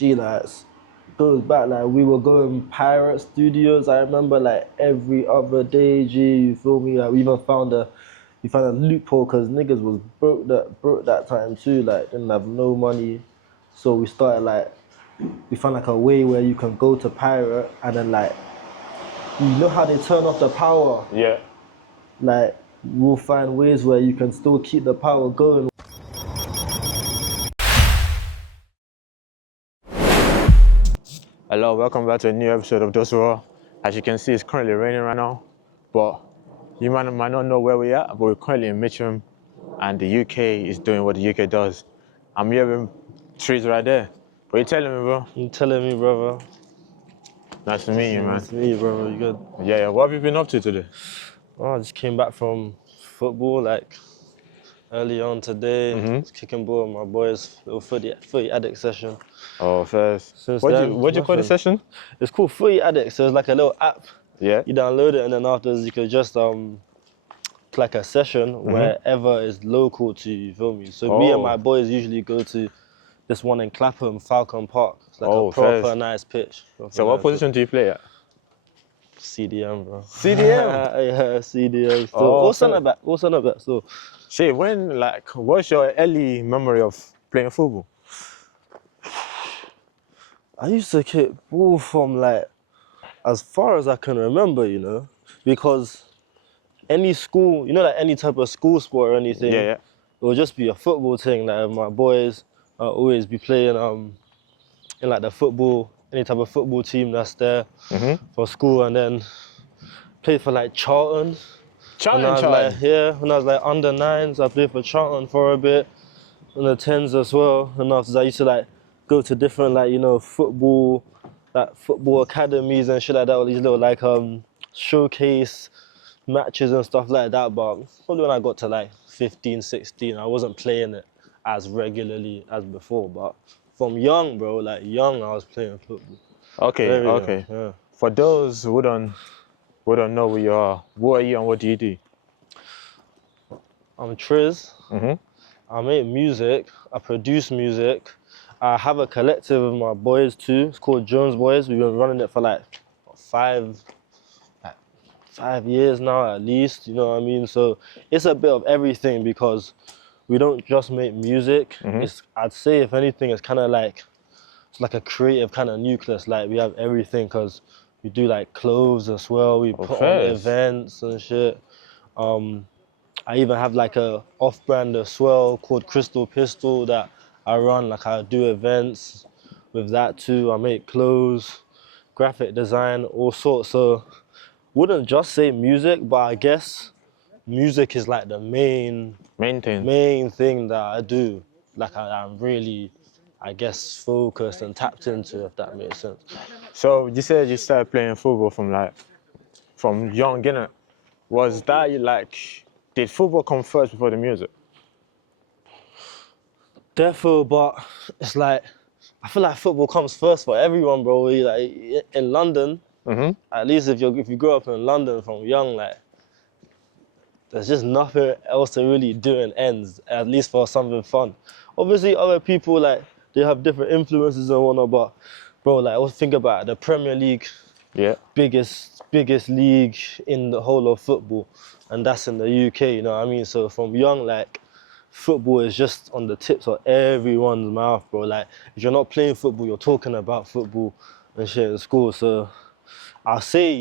G, like, goes back, like, we were going pirate studios. I remember, like, every other day, G, you feel me? Like, we found a loophole because niggas was broke that time too, like, didn't have no money. So we started, like, we found, like, a way where you can go to pirate and then, like, you know how they turn off the power? Yeah. Like, we'll find ways where you can still keep the power going. Hello, welcome back to a new episode of Dosura. As you can see, it's currently raining right now, but you might not know where we're at, but we're currently in Mitcham, and the UK is doing what the UK does. I'm here with Trizz right there. What you telling me, bro? You telling me, brother? Nice to meet you, man. Nice to meet you, brother. You good? Yeah, what have you been up to today? Oh, I just came back from football, like, early on today. Just kicking ball with my boys, little footy addict session. Oh, first. Since What'd you call the session? It's called Footy Addict, so it's like a little app. Yeah. You download it and then afterwards you could just like a session wherever is local to you, feel me? So me and my boys usually go to this one in Clapham, Falcon Park. It's like a proper nice pitch. So what position do you play at? CDM, bro. CDM? Yeah, CDM. So all centre back. So shit, what's your early memory of playing football? I used to kick ball from, like, as far as I can remember, you know, because any school, you know, like any type of school sport or anything, it will just be a football thing. Like my boys, I'll always be playing in like the football, any type of football team that's there for school, and then played for like Charlton. When I was like under 9s, I played for Charlton for a bit, and the 10s as well. And after that, I used to like go to different, like, you know, football academies and shit like that, all these little like showcase matches and stuff like that. But probably when I got to like 15, 16, I wasn't playing it as regularly as before. But from young, bro, like young, I was playing football. Okay, okay. Yeah. For those who don't know who you are, what are you and what do you do? I'm Trizz. I make music. I produce music. I have a collective of my boys too. It's called Jonzeboyz. We've been running it for like 5 years now at least, you know what I mean? So it's a bit of everything because we don't just make music. I'd say if anything, it's kind of like, it's like a creative kind of nucleus. Like we have everything because we do like clothes as well. We put on events and shit. I even have like a off-brand as well called Crystal Pistol that I run. Like I do events with that too. I make clothes, graphic design, all sorts. So wouldn't just say music, but I guess music is like the main thing that I do. Like I'm really, I guess, focused and tapped into, if that makes sense. So you said you started playing football from young, innit? Was that did football come first before the music? Defo, but it's like, I feel like football comes first for everyone, bro. Like in London, at least if you grow up in London from young, like there's just nothing else to really do in ends, at least for something fun. Obviously, other people like they have different influences and whatnot, but bro, like I think about it, the Premier League, biggest league in the whole of football, and that's in the UK. You know what I mean? So from young, like, football is just on the tips of everyone's mouth, bro. Like, if you're not playing football, you're talking about football and shit in school. So I'll say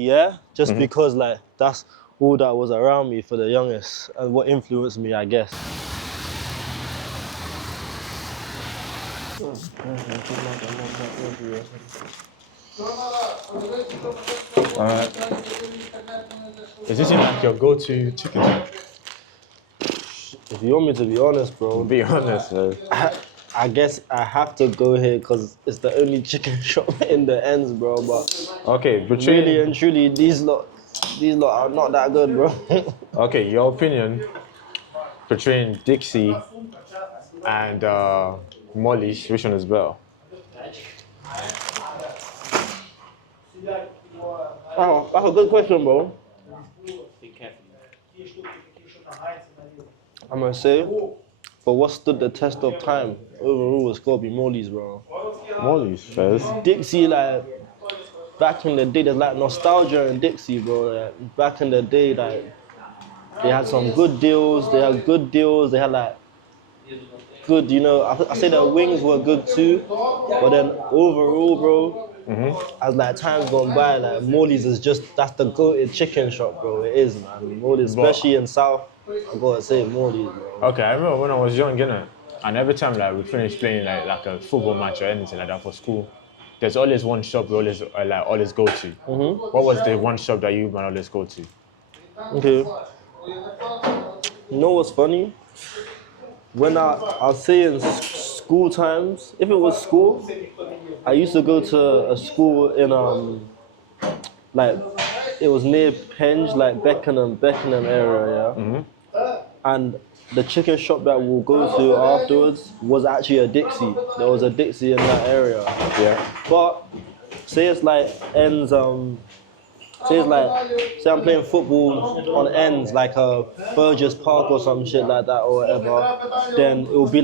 just because like that's all that was around me for the youngest and what influenced me, I guess. Alright. Is this like your go-to chicken shop? If you want me to be honest, bro. Be honest, man. I guess I have to go here because it's the only chicken shop in the ends, bro. But okay, really and truly, these lot are not that good, bro. Okay, your opinion between Dixie and Molly's, which one is better? Oh, that's a good question, bro. I'm gonna say But what stood the test of time overall was gotta be Morley's, bro. Morley's, Fez. Dixie, like, back in the day, there's like nostalgia in Dixie, bro. Like, back in the day, like, they had some good deals. They had good deals. They had like good, you know. I say the wings were good too, but then overall, bro, as like time's gone by, like Morley's is just that's the go-to chicken shop, bro. It is, man. Morley's, especially in South. I gotta say Morley's, bro. Okay, I remember when I was young, innit? And every time like we finished playing like a football match or anything like that for school, there's always one shop we always go to. What was the one shop that you man always go to? Okay. You know what's funny? When I'll say in school times, if it was school, I used to go to a school in like it was near Penge, like Beckenham area, yeah. And the chicken shop that we'll go to afterwards was actually a Dixie. There was a Dixie in that area. Yeah. But say it's like ends say I'm playing football on ends like a Burgess Park or some shit like that or whatever, then it would be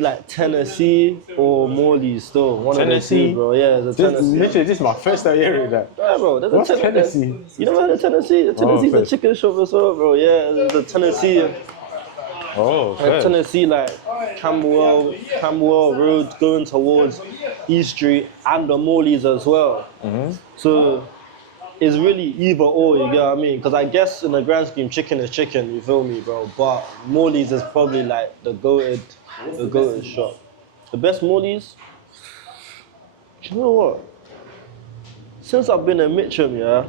like Tennessee or Morley's still. One Tennessee? of the two, bro. Yeah, the Tennessee. Literally, this is my first time hearing that. Yeah, bro. There's What's a Tennessee? You never heard of Tennessee? The Tennessee's a chicken shop as well, bro. Yeah, there's a Tennessee. Oh, okay. Tennessee, like Camberwell Road going towards East Street and the Morley's as well. So it's really either or, you get what I mean? Because I guess in the grand scheme, chicken is chicken, you feel me, bro? But Morley's is probably like the goated shop. The best Morley's? You know what? Since I've been in Mitcham, yeah,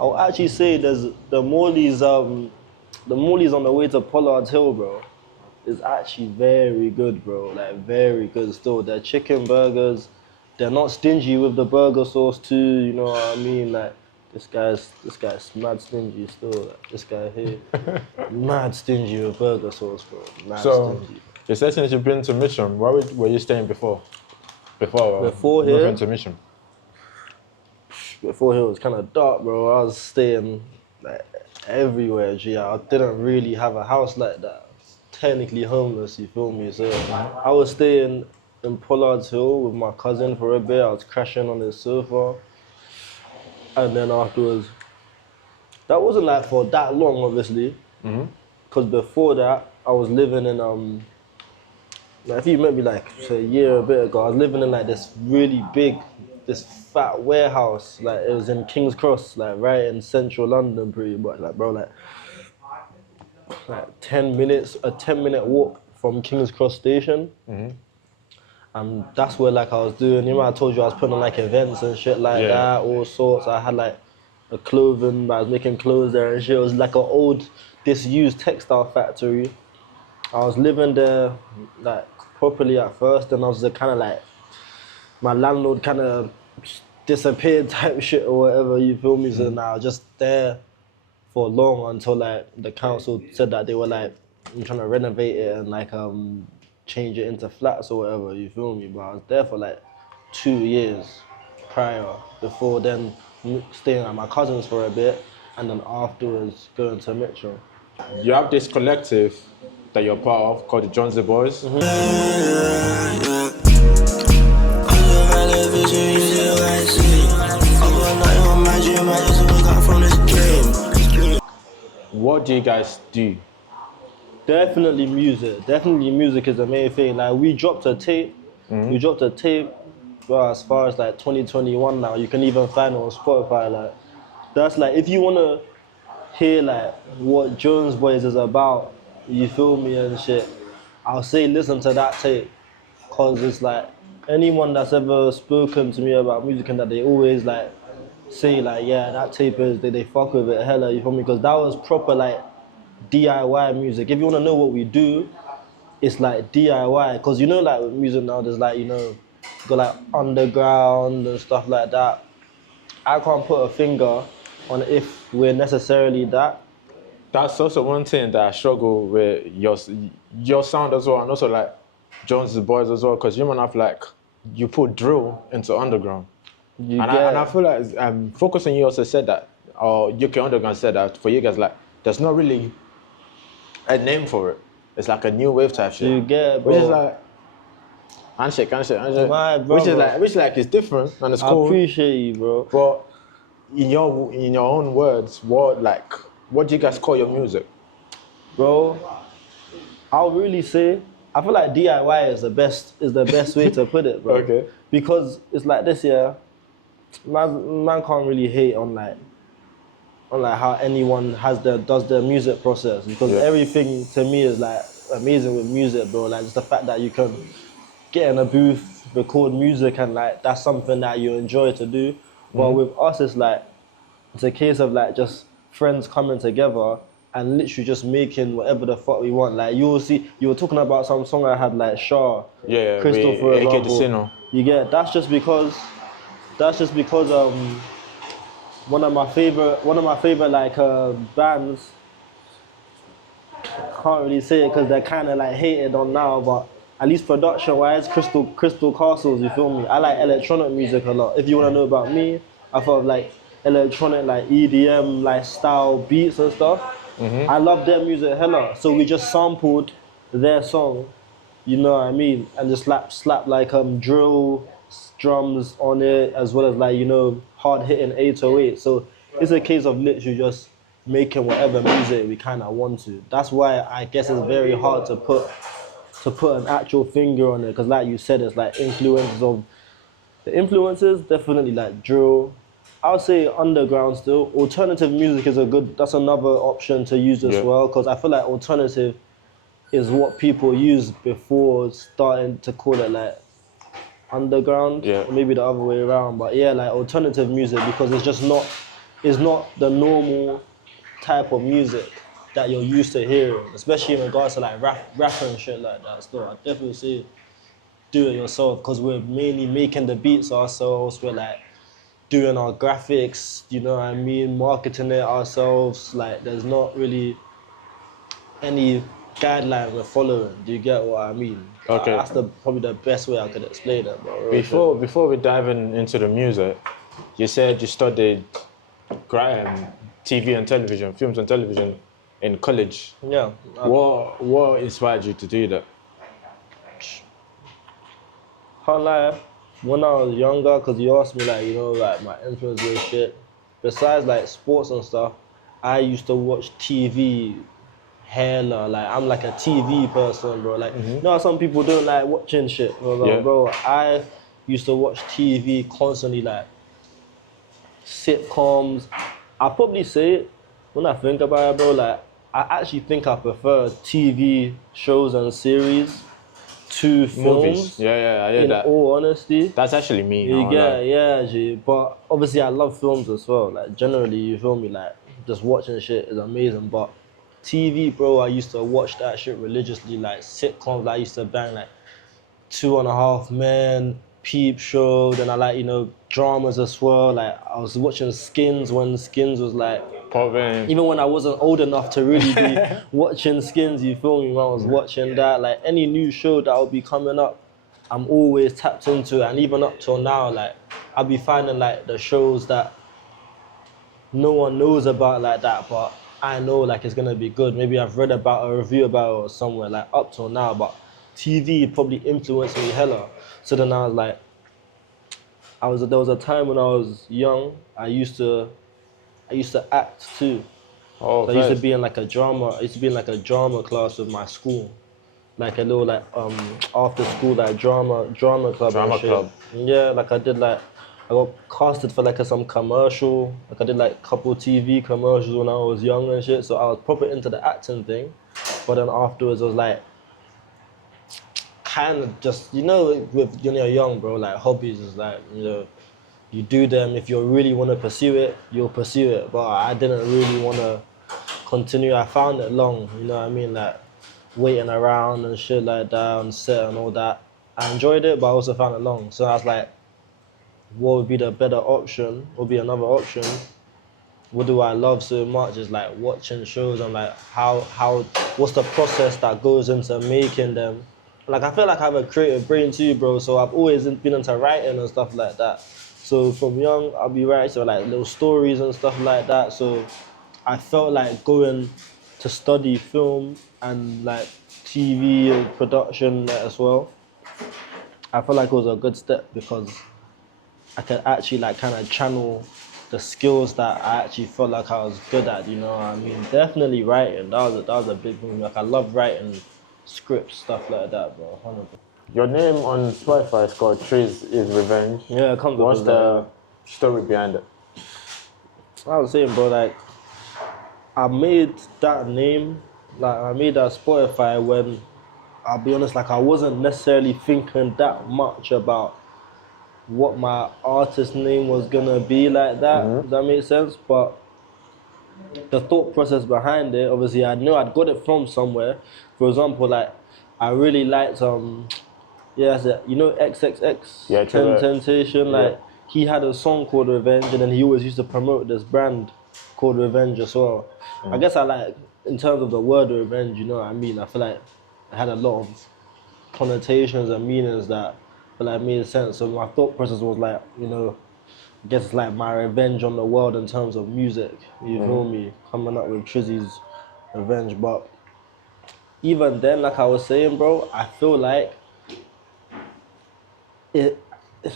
I'll actually say there's the Morley's on the way to Pollard's Hill, bro, is actually very good, bro. Like very good still. Their chicken burgers, they're not stingy with the burger sauce too. You know what I mean? Like this guy's mad stingy still. Like, this guy here, mad stingy with burger sauce, bro. Mad stingy. You said since you've been to Mitcham, where were you staying before? Before here, moving to Mitcham. Before here was kind of dark, bro. I was staying like everywhere, G. I didn't really have a house like that. Technically homeless, you feel me? So I was staying in Pollard's Hill with my cousin for a bit. I was crashing on his sofa. And then afterwards, that wasn't like for that long, obviously. Because before that, I was living in, like if you met me like say a year or a bit ago, I was living in like this really big, this fat warehouse. Like it was in King's Cross, like right in central London pretty much. Like bro, like 10 minutes, a 10-minute walk from King's Cross station. And that's where like I was doing, you know, I told you I was putting on like events and shit like that, all sorts. I had like a clothing, I was making clothes there and shit. It was like an old, disused textile factory. I was living there like properly at first, and I was kind of like, my landlord kind of disappeared type shit or whatever, you feel me? So now I was just there for long until like the council said that they were like trying to renovate it and like change it into flats or whatever, you feel me? But I was there for like 2 years prior, before then staying at my cousin's for a bit, and then afterwards going to Mitchell. You have this collective that you're part of called the Jonzeboyz. What do you guys do? Definitely music. Definitely music is the main thing. Like we dropped a tape. We dropped a tape, well, as far as like 2021 now. You can even find it on Spotify. Like that's like if you wanna hear like what Jonzeboyz is about, you feel me and shit, I'll say listen to that tape. Cause it's like anyone that's ever spoken to me about music and that they always like say like, yeah, that tape is, they fuck with it hella, you feel me? Because that was proper like DIY music. If you want to know what we do, it's like DIY. Because you know like with music now, there's like, you know, got like underground and stuff like that. I can't put a finger on if we're necessarily that. That's also one thing that I struggle with your sound as well, and also like Jonzeboyz as well, because you might have like, you put drill into underground. And I feel like Focus on You also said that, or UK Underground said that for you guys, like, there's not really a name for it. It's like a new wave type shit. You get it, bro. Which is like handshake. My Which brother. is like it's different and it's I cool. appreciate you, bro. But in your own words, what do you guys call your music? Bro, I'll really say I feel like DIY is the best way to put it, bro. Okay. Because it's like this, yeah. Man can't really hate on how anyone does their music process, because everything to me is like amazing with music, bro. Like just the fact that you can get in a booth, record music, and like that's something that you enjoy to do. But with us, it's a case of like just friends coming together and literally just making whatever the fuck we want. Like you will see, you were talking about some song I had like Shaw, Crystal for example. You get that's just because one of my favorite like bands. Can't really say it because they're kind of like hated on now, but at least production wise, Crystal Castles, you feel me? I like electronic music a lot. If you want to know about me, I thought like electronic, like EDM, like style beats and stuff. I love their music hella. So we just sampled their song, you know what I mean, and just slap like drill drums on it, as well as like, you know, hard hitting 808. So it's a case of literally just making whatever music we kind of want to. That's why I guess it's very hard to put an actual finger on it, because like you said, it's like the influences definitely like drill. I would say underground still. Alternative music is that's another option to use as well, because I feel like alternative is what people use before starting to call it like underground, or maybe the other way around. But yeah, like alternative music, because it's not the normal type of music that you're used to hearing, especially in regards to like rap and shit like that. So I definitely say do it yourself, because we're mainly making the beats ourselves. We're like doing our graphics, you know what I mean, marketing it ourselves. Like there's not really any guideline we're following. Do you get what I mean? Okay. That's probably the best way I could explain it, bro. Before we dive into the music, you said you studied TV and television, films and television in college. Yeah. What inspired you to do that? Can't lie, when I was younger, because you asked me like, you know, like my influences and shit, besides like sports and stuff, I used to watch TV hella. Like I'm like a TV person, bro. Like you know how some people don't like watching shit, bro. I used to watch TV constantly, like sitcoms. I'll probably say, when I think about it, bro, like I actually think I prefer TV shows and series to films. Movies. Yeah, I hear that. In all honesty. That's actually me. Yeah, but obviously I love films as well. Like generally, you feel me, like just watching shit is amazing. But TV, bro, I used to watch that shit religiously, like sitcoms. I used to bang like 2.5 Men, Peep Show. Then I like, you know, dramas as well. Like I was watching Skins when Skins was like popping. Even when I wasn't old enough to really be watching Skins, you feel me? When I was watching that, like any new show that will be coming up, I'm always tapped into it. And even up till now, like I'll be finding like the shows that no one knows about like that, but I know like it's gonna be good. Maybe I've read about a review about it or somewhere, like up till now, but TV probably influenced me hella. So then I was like, there was a time when I was young, I used to act too. Oh, so I used to be in like a drama class with my school. Like a little like after school like drama club. Drama club. Yeah, like I got casted for like some commercial. Like I did like a couple TV commercials when I was young and shit. So I was proper into the acting thing. But then afterwards I was like, kind of just, you know, when you're young, bro, like hobbies is like, you know, you do them. If you really want to pursue it, you'll pursue it. But I didn't really want to continue. I found it long, you know what I mean? Like waiting around and shit like that on set and all that. I enjoyed it, but I also found it long. So I was like, what would be the better option? What would be another option? What do I love so much is like watching shows and like what's the process that goes into making them. Like I feel like I have a creative brain too, bro. So I've always been into writing and stuff like that. So from young, I'll be writing like little stories and stuff like that. So I felt like going to study film and like TV and production as well. I feel like it was a good step because I could actually like kind of channel the skills that I actually felt like I was good at, you know what I mean? Definitely writing, that was a big thing. Like I love writing scripts, stuff like that, bro, 100%. Your name on Spotify is called Trizz is Revenge. Yeah, it comes up What's as the story behind it? I was saying, bro, like, I made that name, like, I made that Spotify when, I'll be honest, like, I wasn't necessarily thinking that much about what my artist name was gonna be like that. Does that make sense? But the thought process behind it, obviously, I knew I'd got it from somewhere. For example, like, I really liked, you know XXX? Yeah, Temptation, Yeah. like, he had a song called Revenge, and then he always used to promote this brand called Revenge as well. I guess I like, in terms of the word revenge, you know what I mean? I feel like it had a lot of connotations and meanings that I feel like made sense. So my thought process was like, you know, I guess it's like my revenge on the world in terms of music. You feel me? Coming up with Trizzy's Revenge. But even then, like I was saying, bro, I feel like it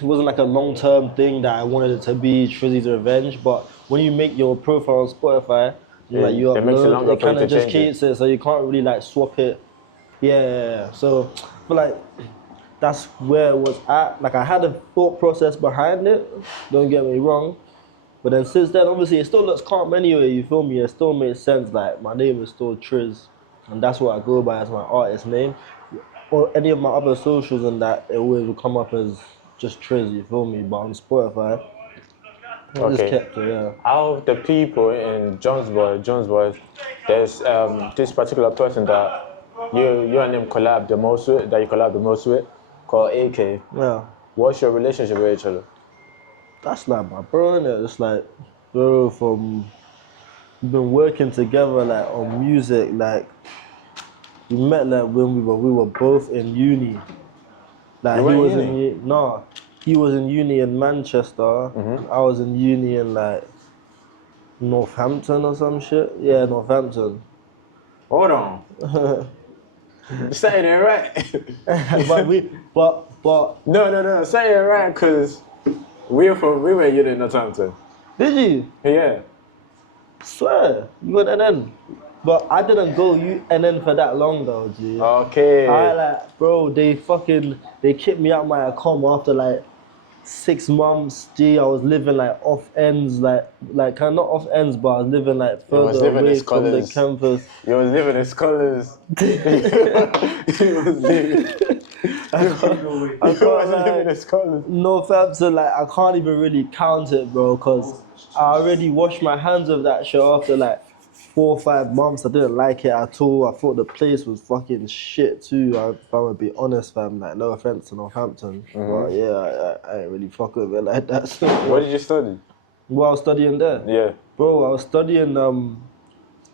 wasn't like a long-term thing that I wanted it to be Trizzy's Revenge, but when you make your profile on Spotify, like you it makes it upload, longer it for you kind to of just change it. keeps it, so you can't really like swap it. Yeah. So I feel like that's where it was at. Like I had a thought process behind it, don't get me wrong, but then since then, obviously it still looks calm anyway, you feel me? It still makes sense, like my name is still Trizz, and that's what I go by as my artist name. Or any of my other socials and that, it always will come up as just Trizz, you feel me? But on Spotify, I just kept it, yeah. Out of the people in Jonzeboyz, there's this particular person that you and him collab the most with, called AK. Yeah. What's your relationship with each other? That's like my bro, innit? It's like, bro, we've been working together like on music, like we met like when we were both in uni. Like You he were was in in uni? he was in uni in Manchester. I was in uni in like Northampton or some shit. Yeah, Northampton. Hold on. Say it right. but No. Say it right, cause we were in uni in Northampton. did you? Yeah. Swear, you went NN. But I didn't go NN for that long though, G. Okay. I like, bro, they kicked me out my account after like 6 months, G. I was living like off ends, like kind of not off ends, but I was living like further away from the campus. You was living in scholars. You was living. I can't living in scholars. Northampton, like I can't even really count it, bro, because I already washed my hands of that shit after like 4 or 5 months. I didn't like it at all. I thought the place was fucking shit too. If I'm gonna be honest, fam. Like no offense to Northampton, but yeah, I ain't really fuck with it like that. So, What did you study? what I was studying there? Yeah. Bro, I was studying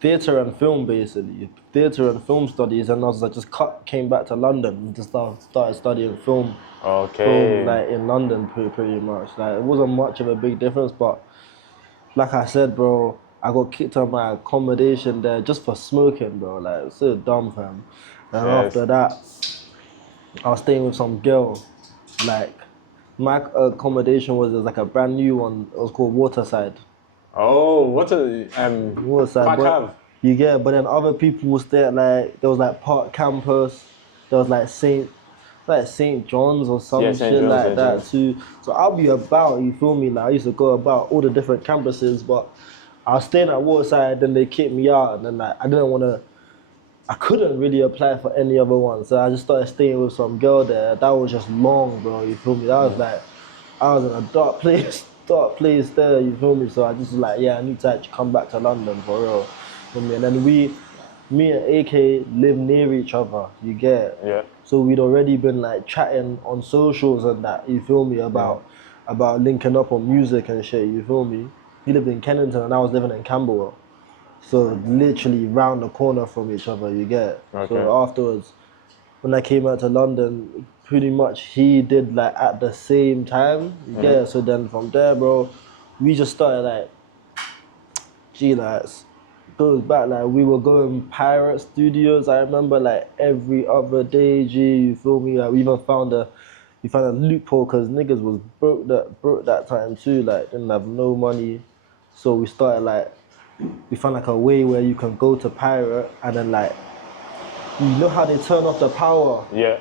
theatre and film basically. Theatre and film studies, and I just came back to London and just started studying film. Okay. Film, like in London pretty much. Like it wasn't much of a big difference, but like I said, bro, I got kicked out of my accommodation there just for smoking, bro. Like it's so dumb, fam. And after that, I was staying with some girl. Like my accommodation was like a brand new one. It was called Waterside. Oh, what a Waterside. Park But Ave. you get it, but then other people would stay at like there was like Park Campus. There was like St. John's or some Yeah, St. shit John's, like St. that John's. too. So I'll be about, you feel me? Like I used to go about all the different campuses, but I was staying at Waterside, then they kicked me out, and then like I couldn't really apply for any other one, so I just started staying with some girl there. That was just long, bro. You feel me? That was like I was in a dark place there. You feel me? So I just was like, yeah, I need to actually come back to London for real. You feel me? And then me and AK live near each other. You get it? Yeah. So we'd already been like chatting on socials and that, you feel me, about linking up on music and shit, you feel me? He lived in Kennington and I was living in Camberwell. So literally round the corner from each other, you get it? Okay. So afterwards, when I came out to London, pretty much he did like at the same time, you get it? So then from there, bro, we just started like, goes back, like we were going pirate studios. I remember like every other day, G, you feel me? Like we even found a loophole because niggas was broke that time too, like didn't have no money. So we started like, we found like a way where you can go to pirate and then like, you know how they turn off the power? Yeah.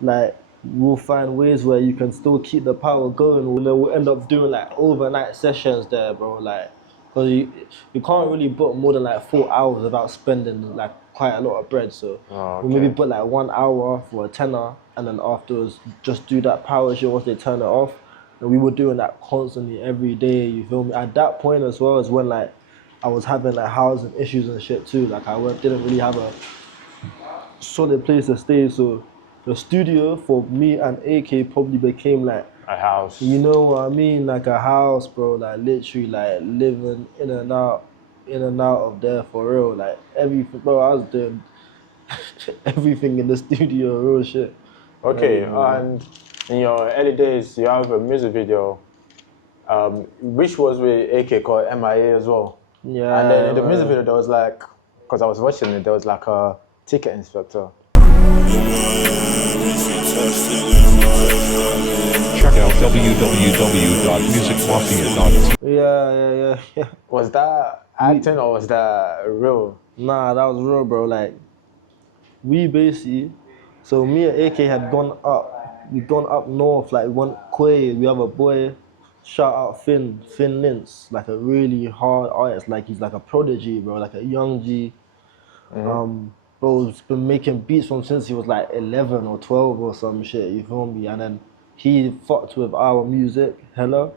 Like, we'll find ways where you can still keep the power going. We'll end up doing like overnight sessions there, bro. Like, cause you can't really book more than like 4 hours without spending like quite a lot of bread. So we'll maybe book like 1 hour for a tenner, and then afterwards just do that power shit once they turn it off. And we were doing that constantly every day. You feel me? At that point as well as when like I was having like housing issues and shit too. Like didn't really have a solid place to stay, so the studio for me and AK probably became like a house. You know what I mean? Like a house, bro. Like literally, like living in and out of there for real. Like everything, bro. I was doing everything in the studio, real shit. Okay, and in your early days, you have a music video, which was with AK called MIA as well. Yeah. And then in the music video, there was like, because I was watching it, there was like a ticket inspector. Check out www.musicmafia.com. Yeah. Was that acting or was that real? Nah, that was real, bro. Like, we basically, so me and AK had gone up. We'd gone up north, like one Quay. We have a boy, shout out Finn Lintz, like a really hard artist. Like he's like a prodigy, bro, like a young G. Bro's been making beats from since he was like 11 or 12 or some shit, you feel me? And then he fucked with our music, hella.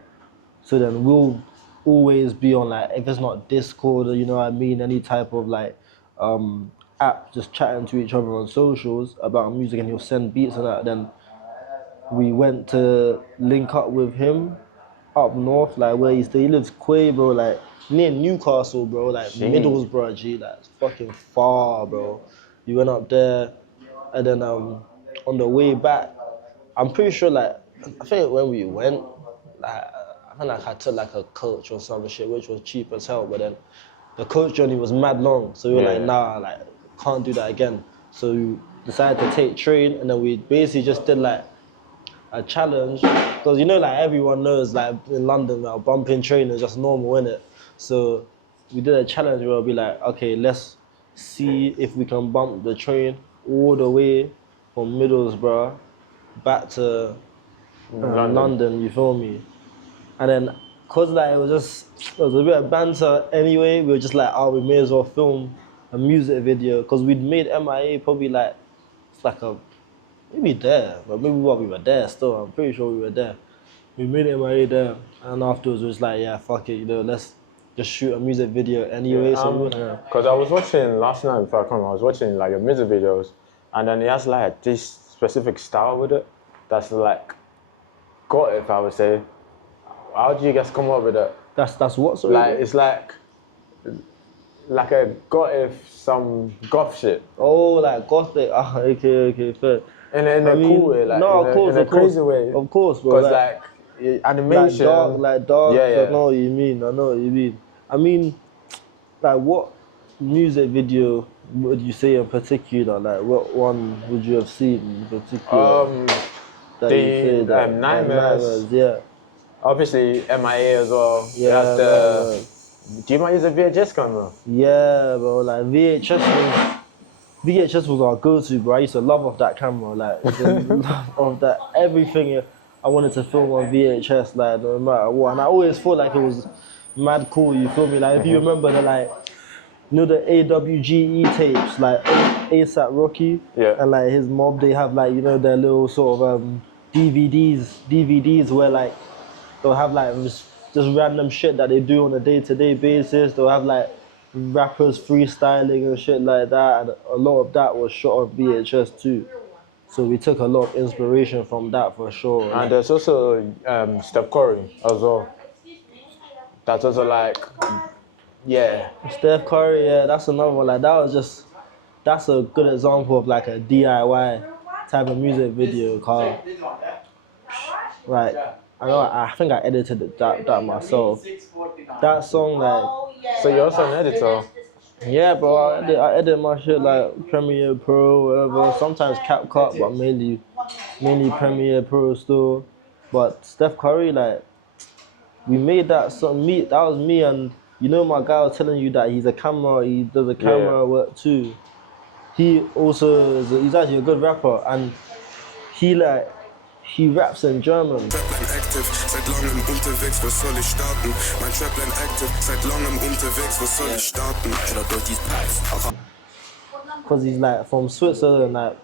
So then we'll always be on like, if it's not Discord or you know what I mean, any type of like app, just chatting to each other on socials about music, and he'll send beats and that. Then we went to link up with him up north, like where he stays. He lives Quay, bro, like near Newcastle, bro, like Middlesbrough, G, like it's fucking far, bro. You went up there, and then on the way back, I'm pretty sure like, I think when we went, like I think like I took like a coach or some shit, which was cheap as hell, but then the coach journey was mad long, so we were like, nah, like can't do that again. So we decided to take train, and then we basically just did like a challenge, because you know like everyone knows like in London like bumping train is just normal, innit? So we did a challenge where we'll be like, okay, let's see if we can bump the train all the way from Middlesbrough back to London, you feel me? And then cause like it was a bit of banter anyway, we were just like, oh, we may as well film a music video, because we'd made MIA probably like, it's like a, maybe there, but maybe we were there still. I'm pretty sure we were there. We made MIA there, and afterwards it was like, yeah, fuck it, you know, let's just shoot a music video anyway. Because I was watching last night before I come, I was watching like your music videos, and then he has like this specific style with it that's like got it, if I would say. How do you guys come up with it? That's what, sorry? Like it's like a got if some goth shit. Oh, like gothic. Ah, okay, fair. In a cool way, like no, in a crazy way. Of course, bro. Because like animation, like dark. Yeah. I know what you mean. I mean, like what music video would you say in particular? Like what one would you have seen in particular? Nightmares. Yeah. Obviously MIA as well. Yeah. Do you mind use a VHS camera? Yeah, bro. Like VHS was our go-to, bro. I used to love off that camera, like love of that everything. I wanted to film on VHS, like no matter what, and I always thought like it was mad cool. You feel me? Like if you remember the like, you know the AWGE tapes, like ASAP Rocky, and like his mob, they have like, you know, their little sort of DVDs where like they'll have like just random shit that they do on a day-to-day basis. They'll have like rappers freestyling and shit like that, and a lot of that was shot on VHS too. So we took a lot of inspiration from that for sure. And there's also Steph Curry as well. That's also like, yeah. Steph Curry, yeah, that's another one. Like that's a good example of like a DIY type of music video, called like, I think I edited that myself. That song, like, so you're also an editor? Yeah, bro, I edit my shit like Premiere Pro, whatever. Sometimes CapCut, but mainly Premiere Pro still. But Steph Curry, like, we made that song. That was me, and you know my guy was telling you that he's a camera. He does a camera work too. He also he's actually a good rapper, and he raps in German. Active, seit langem unterwegs, was soll ich starten? Mein Trapline active, seit langem unterwegs, was soll ich starten? Durch these pipes. Because he's like from Switzerland, like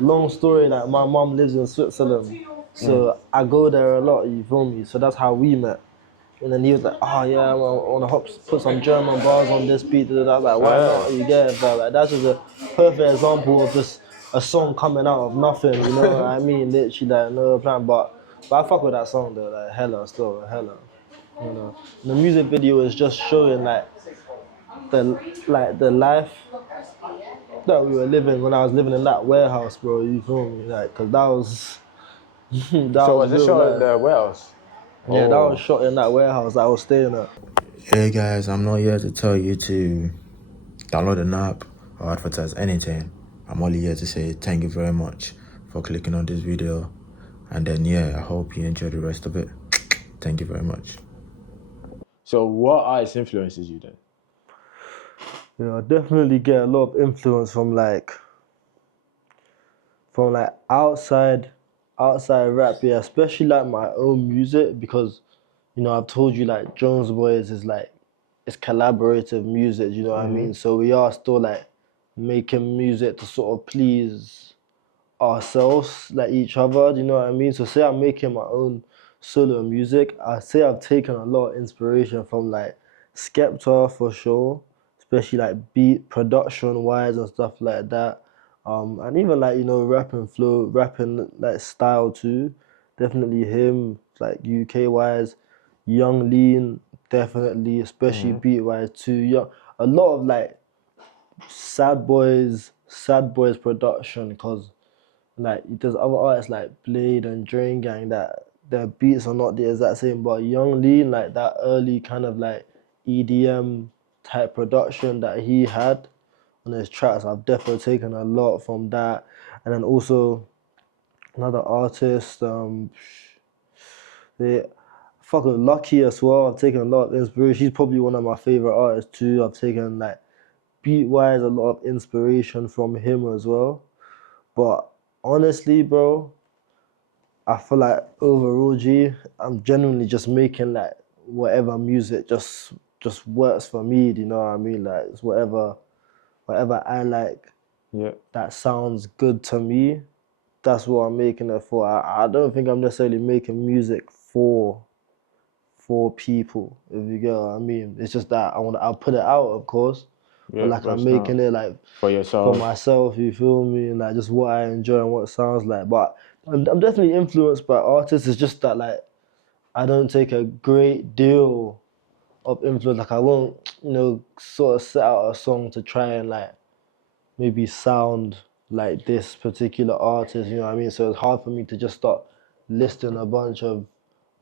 long story, like my mom lives in Switzerland, so I go there a lot, you feel me? So that's how we met. And then he was like, oh yeah, I want to put some German bars on this beat. And I was like, why not? You get it, bro? Like, that's just a perfect example of just a song coming out of nothing, you know what I mean? Literally, like, no plan. But I fuck with that song though, like, hella, still, hella. You know, and the music video is just showing like the life that we were living when I was living in that warehouse, bro. You feel me? Like, cause that was So was it shot in the warehouse? Yeah, that was shot in that warehouse that I was staying at. Hey guys, I'm not here to tell you to download an app or advertise anything. I'm only here to say thank you very much for clicking on this video. And then yeah, I hope you enjoy the rest of it. Thank you very much. So what artist influences you then? Yeah, I definitely get a lot of influence from outside rap, yeah, especially like my own music, because you know I've told you like Jonzeboyz is like it's collaborative music, you know what I mean? So we are still like making music to sort of please ourselves, like each other, do you know what I mean? So say I'm making my own solo music, I say I've taken a lot of inspiration from like Skepta for sure, especially like beat production wise and stuff like that. And even like, you know, rapping flow, rapping like style too. Definitely him, like UK wise, Young Lean, definitely, especially beat wise too. Young, a lot of like Sad Boys production, cause like there's other artists like Blade and Drain Gang that their beats are not the exact same, but Young Lean, like that early kind of like EDM type production that he had on his tracks, I've definitely taken a lot from that. And then also another artist, they fuck with Lucky as well. I've taken a lot of inspiration. She's probably one of my favorite artists too. I've taken like beat wise a lot of inspiration from him as well. But honestly, bro, I feel like overall, I'm genuinely just making like whatever music just works for me. Do you know what I mean? Like it's whatever I like. Yeah. That sounds good to me. That's what I'm making it for. I don't think I'm necessarily making music for people. If you get what I mean, it's just that I'll put it out, of course. Yeah, But like I'm making it like for yourself, for myself. You feel me? And like just what I enjoy and what it sounds like. But I'm definitely influenced by artists. It's just that like I don't take a great deal of influence. Like I won't, you know, sort of set out a song to try and like maybe sound like this particular artist. You know what I mean? So it's hard for me to just start listing a bunch of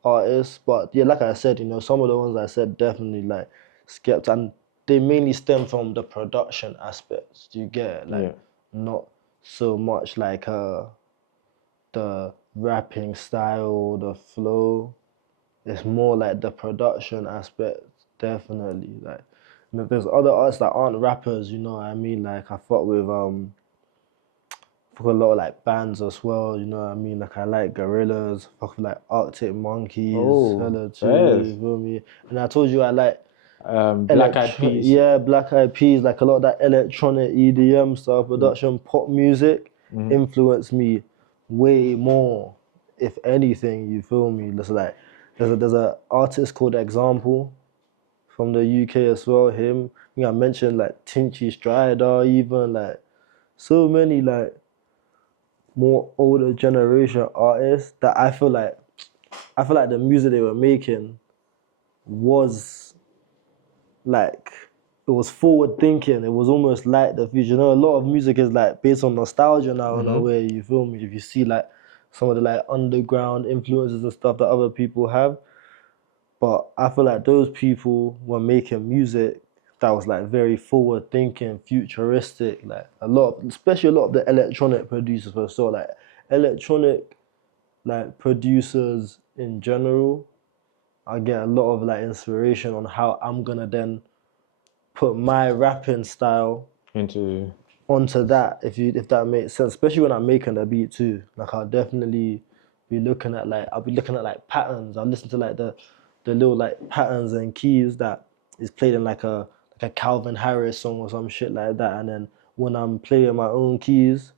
artists. But yeah, like I said, you know, some of the ones I said definitely like Skepta, and they mainly stem from the production aspects. Do you get it? Like not so much like the rapping style, the flow. It's more like the production aspect, definitely. Like, you know, there's other artists that aren't rappers, you know what I mean? Like I fuck with fuck with a lot of like bands as well, you know what I mean? Like I like Gorillaz, fuck with like Arctic Monkeys, hella too, you feel me? And I told you I like Black Eyed Peas. Yeah, Black Eyed Peas, like a lot of that electronic EDM style production, pop music influenced me way more, if anything, you feel me? There's like there's a artist called Example from the UK as well, him. I think I mentioned like Tinchy Strider, even like so many like more older generation artists that I feel like the music they were making was like it was forward thinking. It was almost like the future. You know, a lot of music is like based on nostalgia now in a way, you feel me? If you see like some of the like underground influences and stuff that other people have. But I feel like those people were making music that was like very forward thinking, futuristic. Like especially a lot of the electronic producers were so like electronic, like producers in general. I get a lot of like inspiration on how I'm gonna then put my rapping style onto that, if that makes sense. Especially when I'm making a beat too. Like I'll definitely be looking at like patterns. I'll listen to like the little like patterns and keys that is played in like a Calvin Harris song or some shit like that. And then when I'm playing my own keys,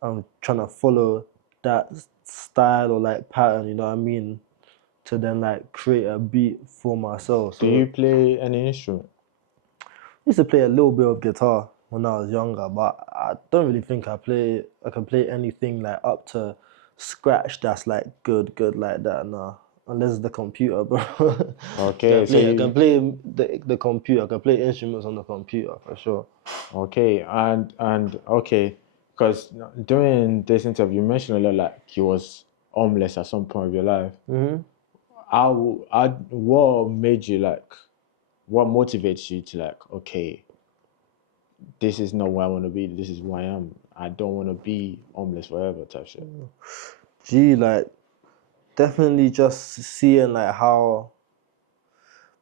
I'm trying to follow that style or like pattern, you know what I mean? To then like create a beat for myself. So do you play any instrument? I used to play a little bit of guitar when I was younger, but I don't really think I can play anything like up to scratch that's like good like that. Nah, unless it's the computer, bro. Okay, I can play the computer. I can play instruments on the computer for sure. Okay, and okay, because during this interview, you mentioned a lot like you was homeless at some point of your life. What made you like? What motivates you to like? Okay, this is not where I want to be. This is who I am. I don't want to be homeless forever, type shit. Gee, like definitely just seeing like how,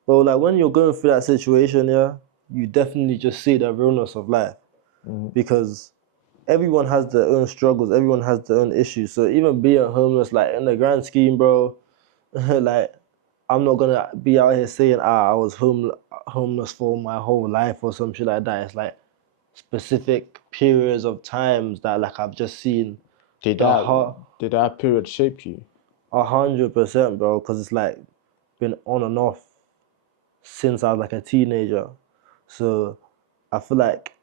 well, like when you're going through that situation, yeah, you definitely just see the realness of life, because everyone has their own struggles, everyone has their own issues. So even being homeless, like in the grand scheme, bro, like I'm not gonna be out here saying I was homeless for my whole life or some shit like that. It's like specific periods of times that like I've just seen. Did that period shape you? 100%, bro, because it's like been on and off since I was like a teenager. So I feel like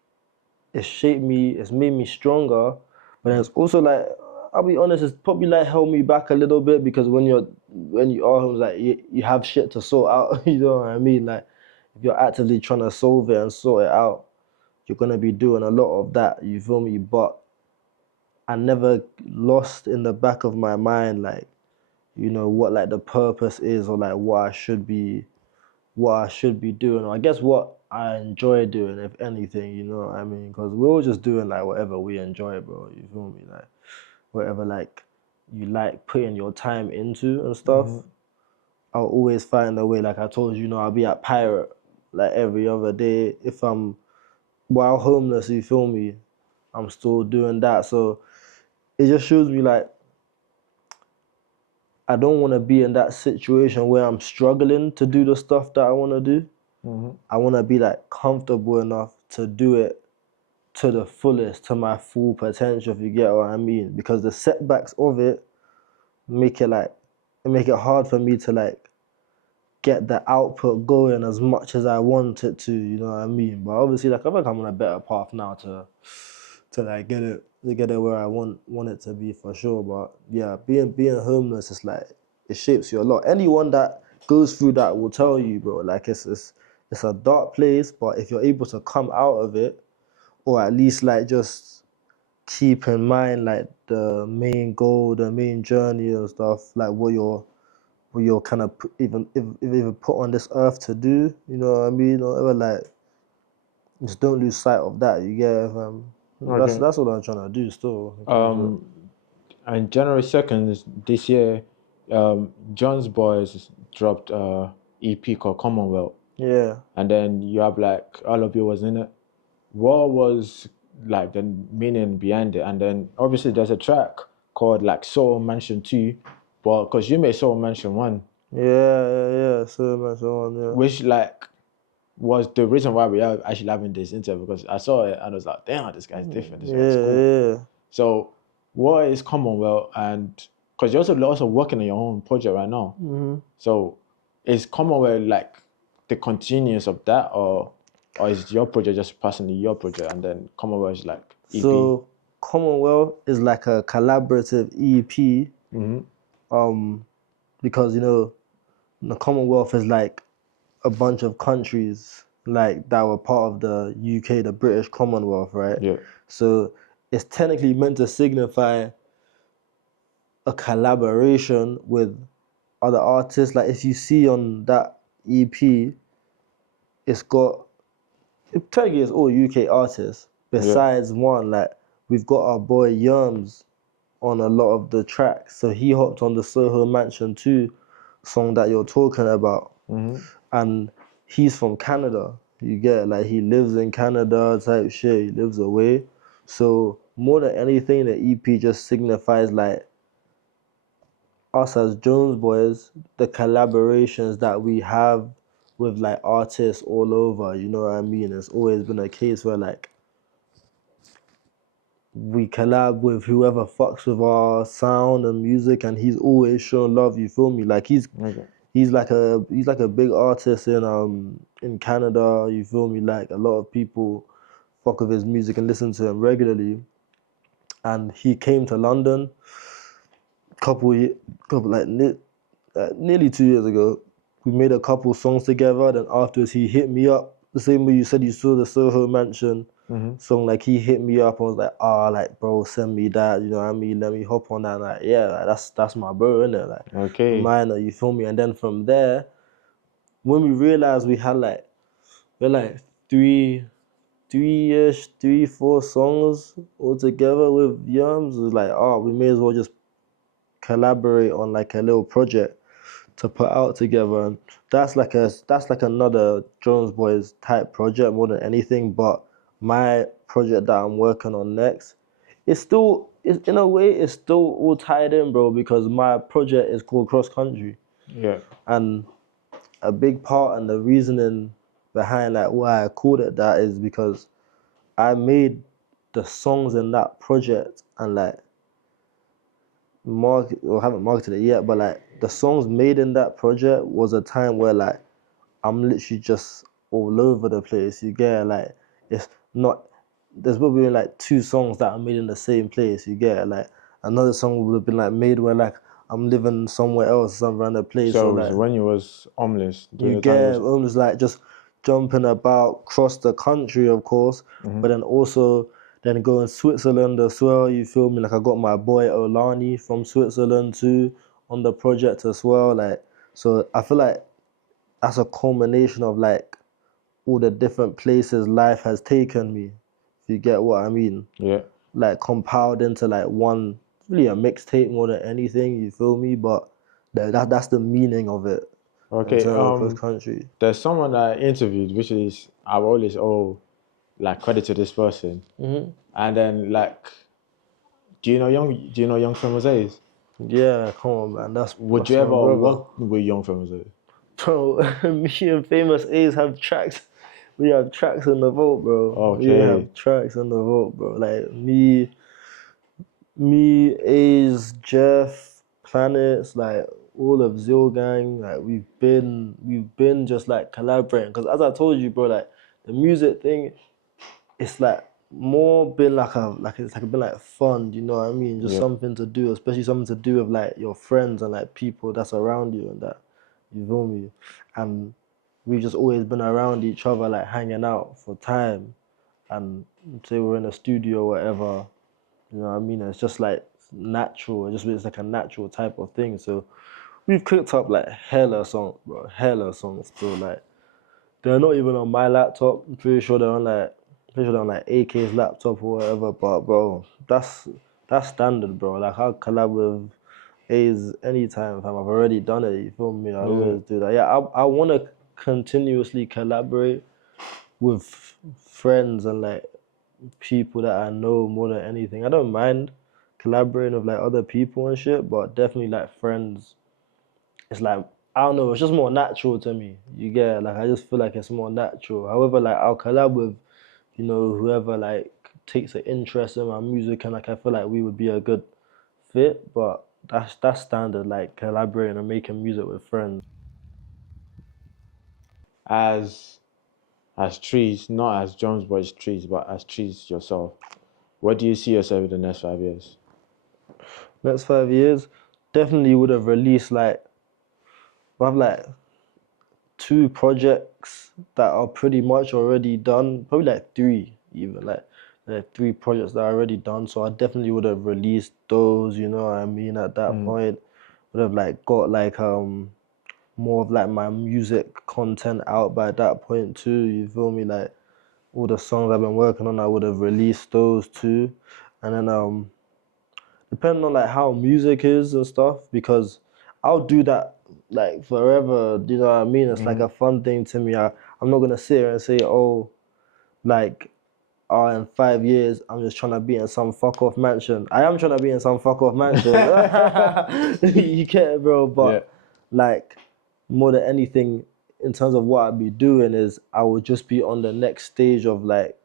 it's shaped me, it's made me stronger, but it's also like, I'll be honest, it's probably like held me back a little bit, because when you are home, like you have shit to sort out, you know what I mean? Like if you're actively trying to solve it and sort it out, you're gonna be doing a lot of that, you feel me? But I never lost in the back of my mind, like, you know, what like the purpose is, or like what I should be doing, or I guess what I enjoy doing, if anything, you know what I mean? Because we're all just doing like whatever we enjoy, bro, you feel me? Like whatever like you like putting your time into and stuff. I'll always find a way. Like I told you, you know, I'll be at Pirate like every other day. If I'm while homeless, you feel me, I'm still doing that. So it just shows me like I don't want to be in that situation where I'm struggling to do the stuff that I want to do. I want to be like comfortable enough to do it to the fullest, to my full potential, if you get what I mean. Because the setbacks of it make it hard for me to like get the output going as much as I want it to, you know what I mean? But obviously, like I think I'm on a better path now to like get it where I want it to be, for sure. But yeah, being homeless is like, it shapes you a lot. Anyone that goes through that will tell you, bro, like it's a dark place, but if you're able to come out of it, or at least like just keep in mind like the main goal, the main journey and stuff, like what you're kind of even put on this earth to do, you know what I mean? Or whatever, like just don't lose sight of that. You get that's what I'm trying to do still. And January 2nd this year, Jonzeboyz dropped EP called Commonwealth. Yeah. And then you have like all of you was in it. What was like the meaning behind it? And then obviously there's a track called like Soul Mansion 2, but because you made Soul Mansion 1. Yeah. Soul Mansion 1, yeah. Which like was the reason why we are actually having this interview, because I saw it and I was like, damn, this guy's different. This guy's cool. Yeah. So what is Commonwealth? And because you're also working on your own project right now. So is Commonwealth like the continuance of that, or is your project just personally your project and then Commonwealth is like EP? So Commonwealth is like a collaborative EP, because you know the Commonwealth is like a bunch of countries like that were part of the UK, the British Commonwealth, right? Yeah. So it's technically meant to signify a collaboration with other artists. Like if you see on that EP, it's got technically it's all UK artists. Besides one, like we've got our boy Yerms on a lot of the tracks. So he hopped on the Soho Mansion 2 song that you're talking about. And he's from Canada. You get it? Like he lives in Canada type shit. He lives away. So more than anything, the EP just signifies like us as Jonzeboyz, the collaborations that we have with like artists all over, you know what I mean? It's always been a case where like we collab with whoever fucks with our sound and music, and he's always shown love, you feel me? Like he's like a big artist in Canada, you feel me? Like a lot of people fuck with his music and listen to him regularly. And he came to London nearly 2 years ago. We made a couple songs together. Then afterwards, he hit me up the same way you said you saw the Soho Mansion song. Like he hit me up and was like, like bro, send me that. You know what I mean? Let me hop on that. Like yeah, like, that's my bro, innit? Like minor, you feel me? And then from there, when we realized we had like three, 4 songs all together with Yums, it was like, we may as well just collaborate on like a little project to put out together. And that's like another Jonzeboyz type project more than anything. But my project that I'm working on next, it's in a way it's still all tied in, bro, because my project is called KrossKountry. And a big part and the reasoning behind like why I called it that is because I made the songs in that project and like haven't marketed it yet, but like the songs made in that project was a time where like I'm literally just all over the place. You get it? Like it's not. There's probably been like 2 songs that are made in the same place. You get it? Like another song would have been like made where like I'm living somewhere else, some random place. So like, when you was homeless, you get it, almost like just jumping about across the country, of course, but then also then going Switzerland as well. You feel me? Like I got my boy Olani from Switzerland too on the project as well. Like so, I feel like that's a culmination of like all the different places life has taken me. If you get what I mean? Yeah. Like compiled into like one, really a mixtape more than anything. You feel me? But that's the meaning of it. Okay. KrossKountry. There's someone that I interviewed, which is I always owe like credit to this person. And then like, do you know Young from Mosaics? Yeah, come on, man. Would you ever work with Young from Mosaics? Bro, me and Famous A's have tracks. We have tracks in the vault, bro. Okay. We have tracks in the vault, bro. Like me, A's, Jeff, Planets, like all of Zill Gang. Like we've been just like collaborating. Cause as I told you, bro, like the music thing, it's like more been it's been like fun, you know what I mean? Just something to do, especially something to do with like your friends and like people that's around you and that. You feel me? And we've just always been around each other, like hanging out for time. And say we're in a studio or whatever, you know what I mean? It's just like natural. It's like a natural type of thing. So we've cooked up like hella songs, bro. Hella songs, bro. Like they're not even on my laptop. I'm pretty sure they're on like AK's laptop or whatever. But bro, that's standard, bro. Like I'll collab with A's anytime, fam. I've already done it. You feel me? I always do that. Yeah, I want to continuously collaborate with friends and like people that I know more than anything. I don't mind collaborating with like other people and shit, but definitely like friends. It's like I don't know. It's just more natural to me. You get it? Like I just feel like it's more natural. However, like I'll collab with, you know, whoever like takes an interest in my music and like I feel like we would be a good fit. But that's standard. Like collaborating and making music with friends. As TRIZZ, not as Jonzeboyz TRIZZ, but as TRIZZ yourself, what do you see yourself in the next 5 years? Next 5 years, definitely would have released like, I have like 2 projects that are pretty much already done. Probably like 3 even, like 3 projects that are already done. So I definitely would have released those, you know what I mean, at that point. Would have like got like more of like my music content out by that point too, you feel me? Like all the songs I've been working on, I would have released those too. And then depending on like how music is and stuff, because I'll do that like forever, you know what I mean? It's like a fun thing to me. I'm not gonna sit here and say, oh, like, in 5 years, I'm just trying to be in some fuck off mansion. I am trying to be in some fuck off mansion. You get it, bro? But like, more than anything, in terms of what I'd be doing is I would just be on the next stage of like,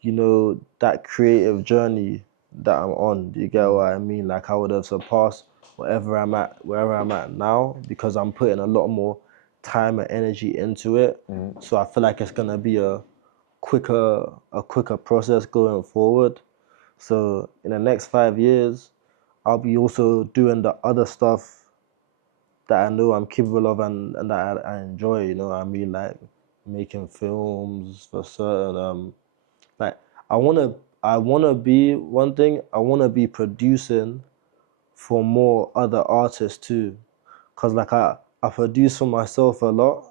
you know, that creative journey that I'm on. Do you get what I mean? Like I would have surpassed wherever I'm at now, because I'm putting a lot more time and energy into it. So I feel like it's gonna be a quicker process going forward. So in the next 5 years, I'll be also doing the other stuff that I know I'm capable of and that I enjoy, you know what I mean? Like making films for certain like I wanna be one thing, I wanna be producing for more other artists too. Cause like I produce for myself a lot,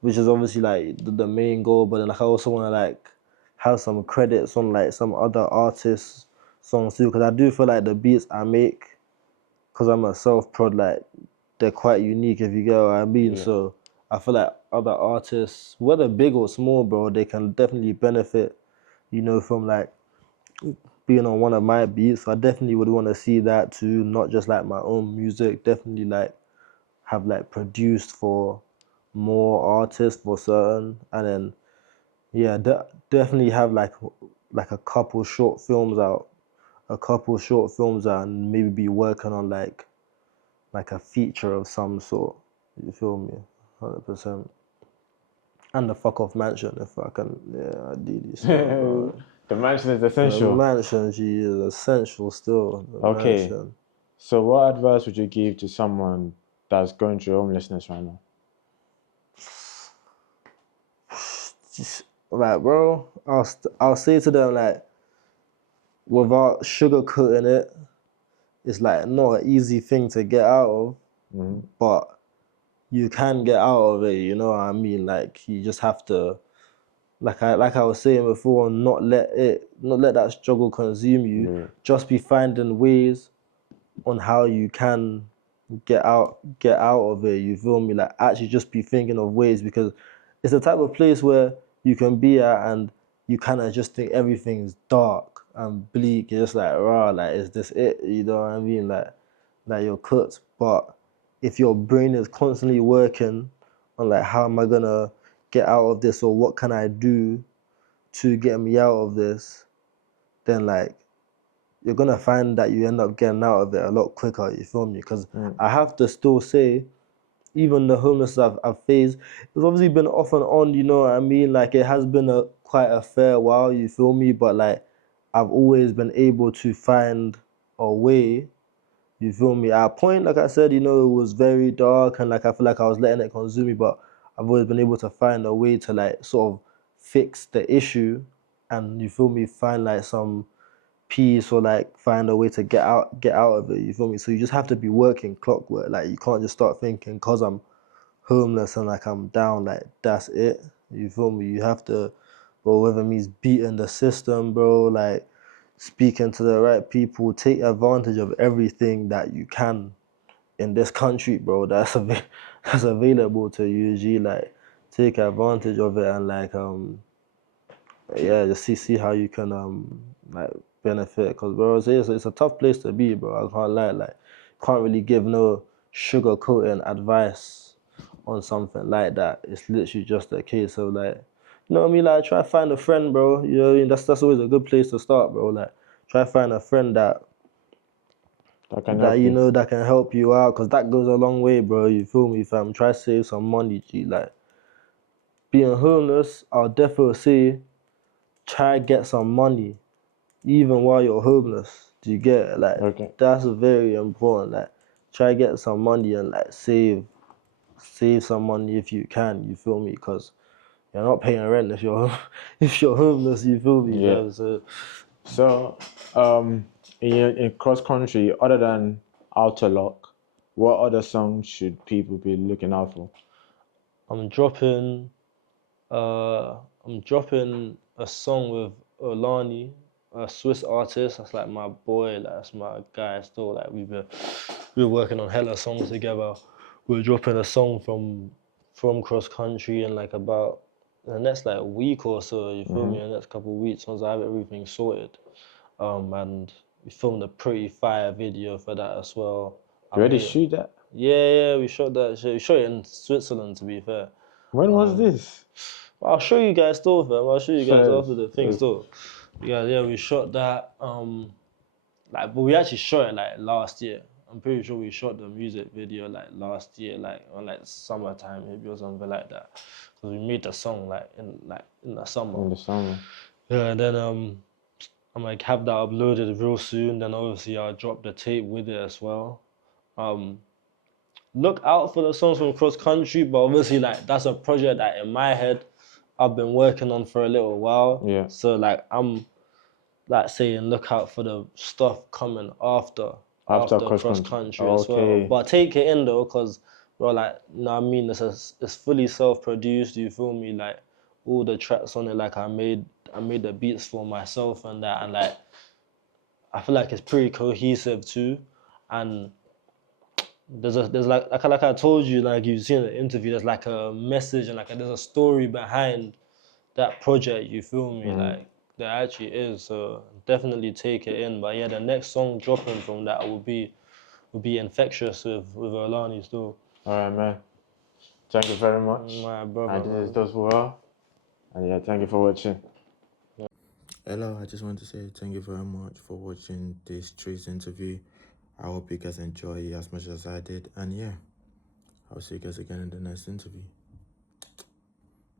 which is obviously like the main goal, but then like I also wanna like have some credits on like some other artists' songs too. Cause I do feel like the beats I make, cause I'm a self-prod, like they're quite unique if you get what I mean. So I feel like other artists, whether big or small, bro, they can definitely benefit, you know, from like being on one of my beats. So I definitely would want to see that too, not just like my own music, definitely like have like produced for more artists for certain, and then yeah, definitely have like a couple short films out, and maybe be working on like a feature of some sort. You feel me? 100%. And the fuck off mansion if I can. Yeah, ideally still, bro. The mansion is The essential. mansion, she is essential still. The Okay. mansion. So what advice would you give to someone that's going through homelessness right now? Like, bro, I'll say to them, like, without sugarcoating it, it's like not an easy thing to get out of, but you can get out of it, you know what I mean? Like, you just have to, like I was saying before, not let that struggle consume you. Just be finding ways on how you can get out of it. You feel me? Like actually just be thinking of ways, because it's the type of place where you can be at and you kind of just think everything's dark and bleak. You're just like, rah, like is this it? You know what I mean? Like you're cooked. But if your brain is constantly working on like how am I gonna get out of this, or what can I do to get me out of this, then like you're gonna find that you end up getting out of it a lot quicker, you feel me? Because I have to still say, even the homelessness I've faced, it's obviously been off and on, you know what I mean? Like it has been quite a fair while, you feel me? But like I've always been able to find a way, you feel me? At a point, like I said, you know, it was very dark and like I feel like I was letting it consume me, but I've always been able to find a way to like sort of fix the issue and, you feel me, find like some peace, or like find a way to get out of it, you feel me? So you just have to be working clockwork. Like you can't just start thinking cause I'm homeless and like I'm down, like that's it, you feel me? You have to, bro, whether it means beating the system, bro, like speaking to the right people, take advantage of everything that you can in this country, bro, that's available to you. Like take advantage of it and like yeah, just see how you can like benefit. Because bro, it's a tough place to be, bro. I can't lie. Like, can't really give no sugarcoating advice on something like that. It's literally just a case of like, you know what I mean? Like, try to find a friend, bro. You know what I mean? That's always a good place to start, bro. Like, try to find a friend that you know that can help you out, because that goes a long way, bro. You feel me, fam? Try to save some money, G. Like, being homeless, I'll definitely say, try to get some money even while you're homeless. Do you get it? Like that's very important. Like try to get some money and like save some money if you can. You feel me? Because you're not paying rent if you're homeless. You feel me? Yeah. So in KrossKountry, other than Outer Lock, what other songs should people be looking out for? I'm dropping I'm dropping a song with Olani, a Swiss artist. That's like my boy, like, that's my guy still. Like we're working on hella songs together. We're dropping a song from KrossKountry in like about the next like week or so. You feel me? In the next couple of weeks once I have everything sorted. And we filmed a pretty fire video for that as well. You already shoot that? Yeah, we shot that shit. We shot it in Switzerland, to be fair. When was this? I'll show you guys still, fam. I'll show you guys Fair. after the thing still. Yeah, we shot that. But we actually shot it like last year. I'm pretty sure we shot the music video like last year, like on like summertime maybe or something like that. Cause we made the song like in the summer. In the summer. Yeah, and then I'm like have that uploaded real soon. Then obviously I'll drop the tape with it as well. Look out for the songs from KrossKountry, but obviously like that's a project that in my head I've been working on for a little while. Yeah. So like I'm like saying look out for the stuff coming after KrossKountry as well. But take it in though, cause like I mean it's fully self-produced, you feel me? Like all the tracks on it, like I made the beats for myself and that, and like I feel like it's pretty cohesive too. And there's like I told you, like you've seen in the interview, there's like a message and there's a story behind that project, you feel me? Like there actually is, so definitely take it in. But yeah, the next song dropping from that will be infectious with Olani still. Alright, man. Thank you very much. My brother. And this is Jonzeboyz. And yeah, thank you for watching. Hello, I just want to say thank you very much for watching this Trizz interview. I hope you guys enjoy it as much as I did. And yeah, I'll see you guys again in the next interview.